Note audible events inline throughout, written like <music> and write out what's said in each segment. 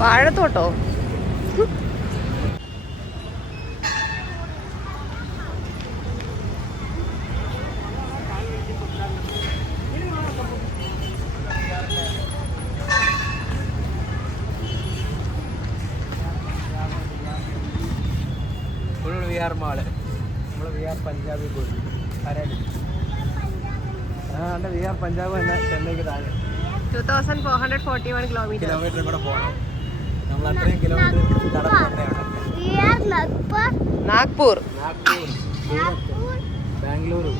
വാഴത്തോട്ടോ? Full V R mall. നമ്മൾ V R പഞ്ചാബിൽ പോയി. ആരാണ് ആ എന്റെ പഞ്ചാബ് തന്നെ ചെന്നൈക്ക് താഴെ. Two thousand four hundred forty one kilometre kilometre കൂടെ പോകണം നമ്മൾ അത്രയും കിലോമീറ്റർ നടന്നു നാഗ്പൂർ. ബാംഗ്ലൂരു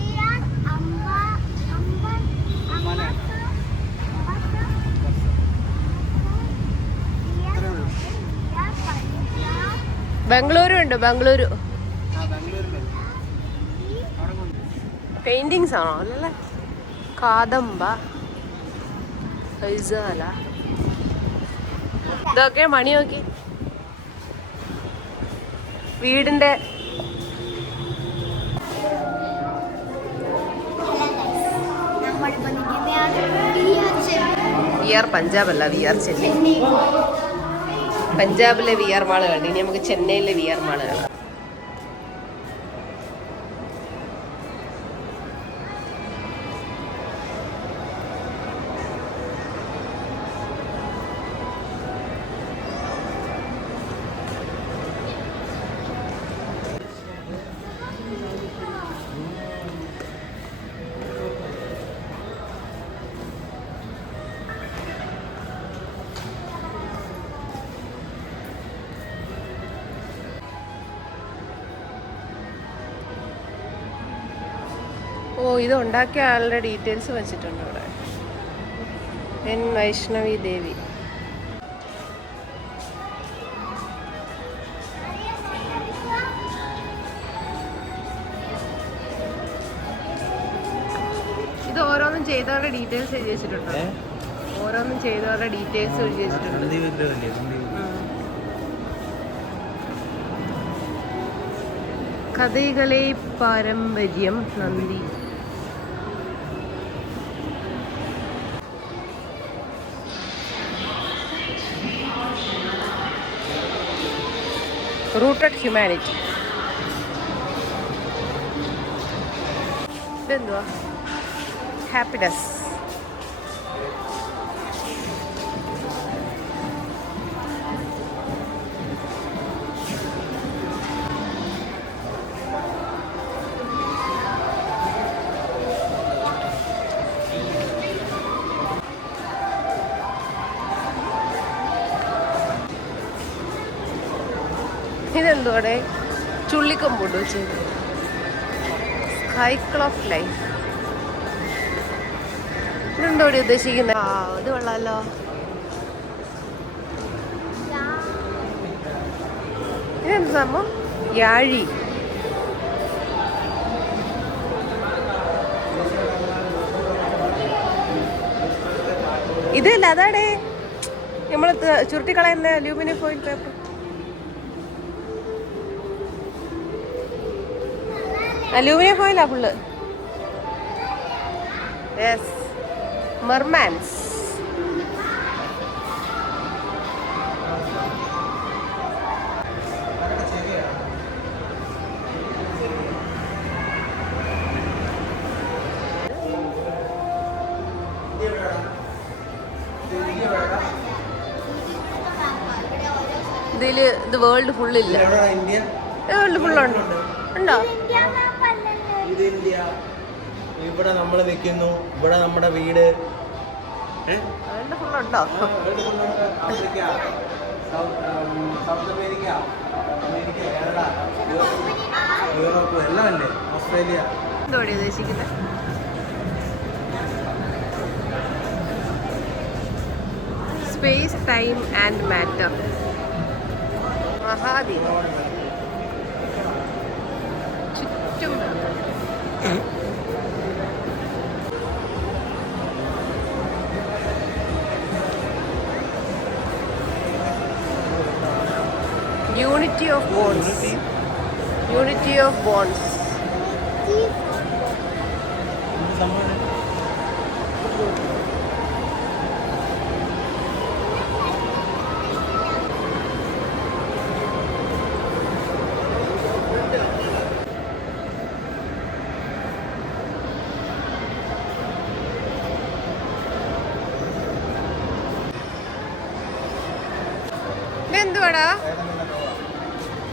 ബംഗളൂരു ഉണ്ട് ബംഗളൂരു പെയിന്റിങ്സ് ആണോ? അല്ലല്ലേ കാദംബ ഹൈസാല ഇതൊക്കെ മണി നോക്കി. വീടിന്റെ വി ആർ പഞ്ചാബ് അല്ല വി ആർ ചെന്നൈ. പഞ്ചാബിലെ വി ആർ മാൾ കണ്ടു. ഇനി നമുക്ക് ചെന്നൈയിലെ വി ആർ മാൾ കാണാം. ഓ ഇത് ഉണ്ടാക്കിയ ആളുടെ ഡീറ്റെയിൽസ് വെച്ചിട്ടുണ്ട് ഇവിടെ. എൻ വൈഷ്ണവി ദേവി. ഇത് ഓരോന്നും ചെയ്തവരുടെ ഡീറ്റെയിൽസ് എഴുതി വെച്ചിട്ടുണ്ട്. ഓരോന്നും ചെയ്തവരുടെ ഡീറ്റെയിൽസ് എഴുതി വെച്ചിട്ടുണ്ട്. കഥകളെ പാരമ്പര്യം നന്ദി. റൂട്ടഡ് ഹ്യൂമാനിറ്റി ഇതെന്തുവാ? ഹാപ്പിനെസ് ഇതെന്തോടെ? ചുള്ളിക്കൊമ്പുണ്ട് ചെയ്ത് സൈക്കിൾ ഓഫ് ലൈഫ് ഇതെന്തോടെ ഉദ്ദേശിക്കുന്നത് ആ ഇത് കൊള്ളാലോ. ഇതെന്ത് സംഭവം? യാഴി. ഇതല്ല അതാടേ. നമ്മൾ ചുരുട്ടിക്കളയുന്ന അലൂമിനിയം ഫോയിൽ പേപ്പർ. അലൂമിനിയം ഫോയിലാ ഫുള്ള് യെസ് മെർമാൻസ് ഇതിൽ ഇത് വേൾഡ് ഫുള്ളില്ല വേൾഡ് ഫുള്ളുണ്ട് ഉണ്ടോ? ഇത് ഇന്ത്യ ഇവിടെ നമ്മൾ നിൽക്കുന്നു ഇവിടെ നമ്മുടെ വീട്. Africa South America. America Europe. Europe. എല്ലാം അല്ലേ ഓസ്ട്രേലിയ. എന്തോടെ ഉദ്ദേശിക്കുന്നത് സ്പേസ് ടൈം ആൻഡ് മാറ്റർ മഹാദീപ്. ചുറ്റും unity of bones unity of bones സംഭവം ഇതെന്തുവാടാ?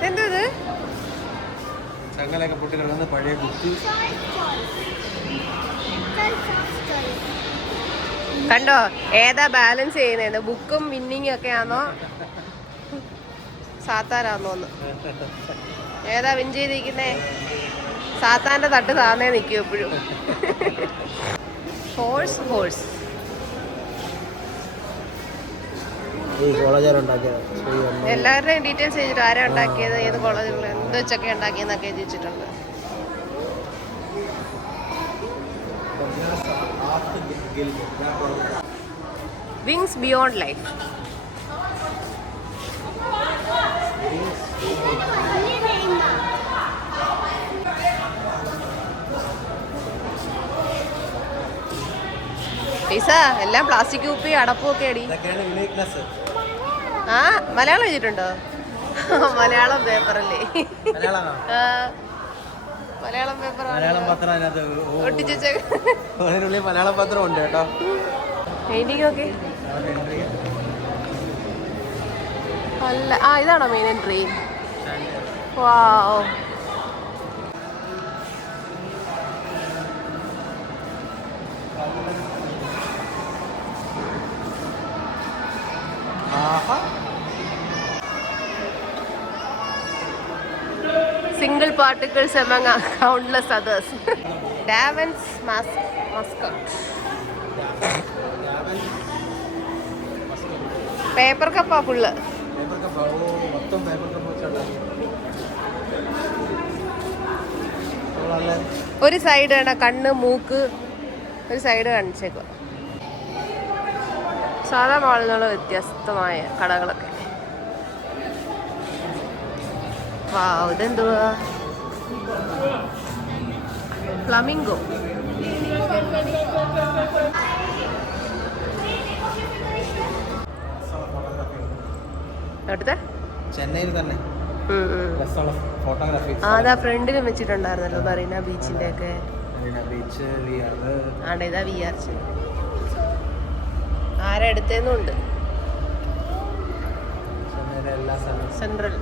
എന്തോ ഇത് ചങ്ങലൊക്കെ പൊട്ടി കിടക്കുന്ന പഴയ കുട്ടി കണ്ടോ? ഏതാ ബാലൻസ് ചെയ്യുന്നതെന്ന്? ബുക്കും വിന്നിങ്ങും ഒക്കെ ആണോ സാത്താനാന്നോന്ന്. ഏതാ വിൻ ചെയ്തിരിക്കുന്നേ? സാത്താന്റെ തട്ട് താന്നേ നിൽക്കും എപ്പോഴും. <laughs> ഹോഴ്സ് ഹോഴ്സ് ഈ കോളേജുണ്ടാക്കിയ എല്ലാവരുടെയും ഡീറ്റെയിൽസ് ചെയ്തിട്ട് ആരാ ഉണ്ടാക്കിയത്? ഏത് കോളേജുകൾ എന്ത് വെച്ചൊക്കെ ഉണ്ടാക്കിയെന്നൊക്കെ ചോദിച്ചിട്ടുണ്ട് വിങ്സ് ബിയോണ്ട് ലൈഫ് പൈസ എല്ലാം പ്ലാസ്റ്റിക് കുപ്പി അടപ്പും ഒക്കെ അടി ആ മലയാളം എഴുതിട്ടുണ്ടോ മലയാളം പേപ്പറല്ലേ. മലയാളം പേപ്പർ മലയാളം പത്രം അതിനകത്ത് മലയാളം പത്രം ഉണ്ട് കേട്ടോ. പെയിന്റിംഗ് ഒക്കെ. അല്ല ആ ഇതാണോ മെയിൻ എൻട്രി വാ ആഹാ. Single particles among countless others ഡാവൻസ് മസ്കട്ട് പേപ്പർ കപ്പാ ഫുള്ള് ഒരു സൈഡ് വേണം കണ്ണ് മൂക്ക്. ഒരു സൈഡ് കാണിച്ചേക്കുക സാധാ നിന്നുള്ള വ്യത്യസ്തമായ കടകളൊക്കെ വാ ഇതെന്തുവാ? ഫ്ലമിംഗോ flamingo ചെന്നൈയിൽ തന്നെ. അതാ ഫ്രണ്ടിലും വെച്ചിട്ടുണ്ടായിരുന്നല്ലോ മറീന ബീച്ചിന്റെ ഒക്കെ ബീച്ച് അത് ആടെ ഇതാ വി ആർ ആരെടുത്തേന്നുണ്ട്? സെൻട്രൽ.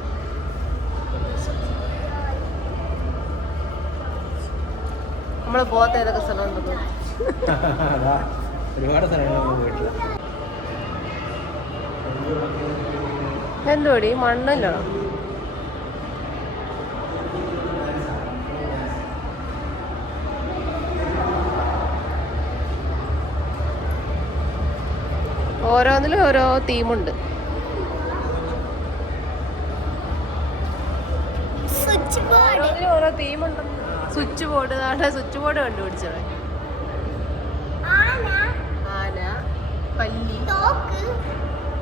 നമ്മൾ പോകാത്ത ഏതൊക്കെ സ്ഥലമുണ്ടോ? അതാ ഒരുപാട് സ്ഥലങ്ങൾ പോയിട്ടില്ല. എന്തോടി മണ്ണല്ലോ? ഓരോന്നിലും ഓരോ തീമുണ്ട്. ഓരോന്നിലും ഓരോ തീമുണ്ട്. സ്വിച്ച് ബോർഡ് നാളെ സ്വിച്ച് ബോർഡ് കണ്ടുപിടിച്ചത് ആന. ആന പല്ലി. തോക്ക്.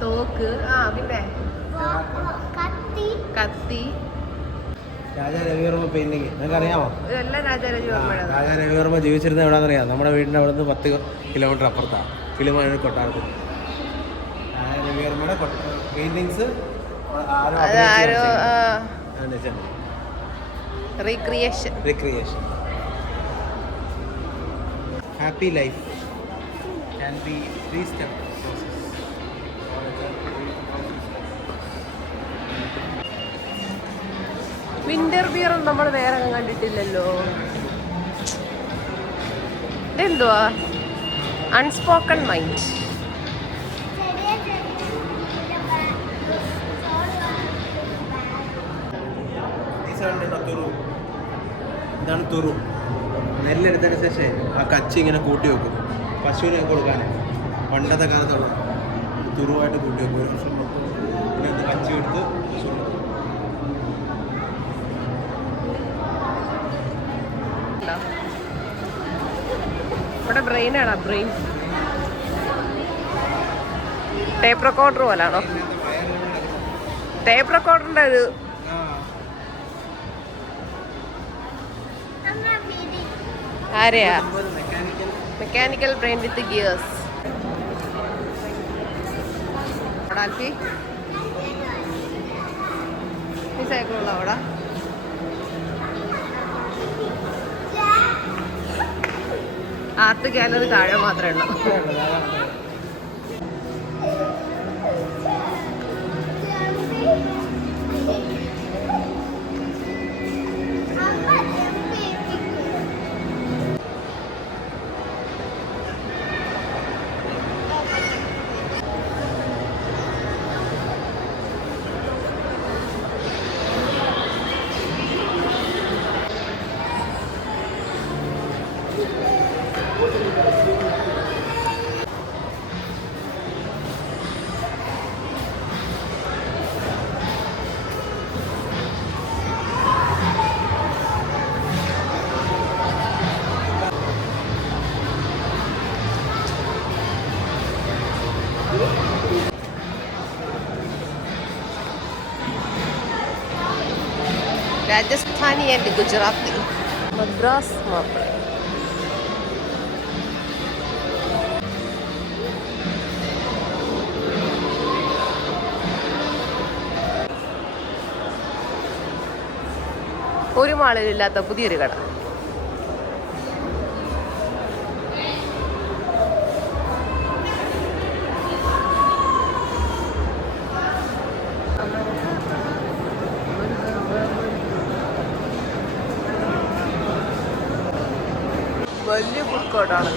തോക്ക്. ആ പിന്നെ? കത്തി. കത്തി. രാജാ രവിവർമ്മ പെയിന്റിങ്. നിങ്ങൾക്ക് അറിയാമോ രാജാ രവിവർമ്മ ജീവിച്ചിരുന്ന എവിടെയാണെന്ന് അറിയാം നമ്മുടെ വീടിന്റെ അവിടെ നിന്ന് പത്ത് കിലോമീറ്റർ അപ്പുറത്താണ് കിളിമാനൂർ കൊട്ടാരത്തിൽ. രാജാ രവിവർമ്മയുടെ paintings arrow recreation. Happy life can be three step process. Winter bear നമ്മൾ വേറെ കണ്ടിട്ടില്ലല്ലോ ഇതെന്തുവാ അൺസ്പോക്കൺ മൈൻഡ് ഇതാണ് തുറു? നെല്ലെടുത്തതിന് ശേഷം ആ കച്ചി ഇങ്ങനെ കൂട്ടി വെക്കും. പശുവിനെ കൊടുക്കാൻ പണ്ടത്തെ കാലത്തുള്ള തുറുവായിട്ട് കൂട്ടി വെക്കും. ഒരു വർഷം മൊത്തം പിന്നെ ഇത് കച്ചി എടുത്ത് പശു ഇവിടെ ബ്രെയിനാണ് ബ്രെയിൻ ടേപ്പ് റെക്കോർഡർ പോലാണോ? ടേപ്പ് റെക്കോർഡറിന്റെ ഒരു ആരെയാ? മെക്കാനിക്കൽ ബ്രെയിൻ വിത്ത് ഗിയേഴ്സ് ആക്കി ഈ സൈക്കിളുള്ള അവിടെ. ആർട്ട് ഗാലറി താഴെ മാത്രമേ ഉള്ളൂ. രാജസ്ഥാനി ആൻഡ് ഗുജറാത്തി മദ്രാസ് മാപ്പിള ഒരു മാളിലില്ലാത്ത പുതിയൊരു കട. വലിയ ഫുഡ് കോർട്ടാണല്ലോ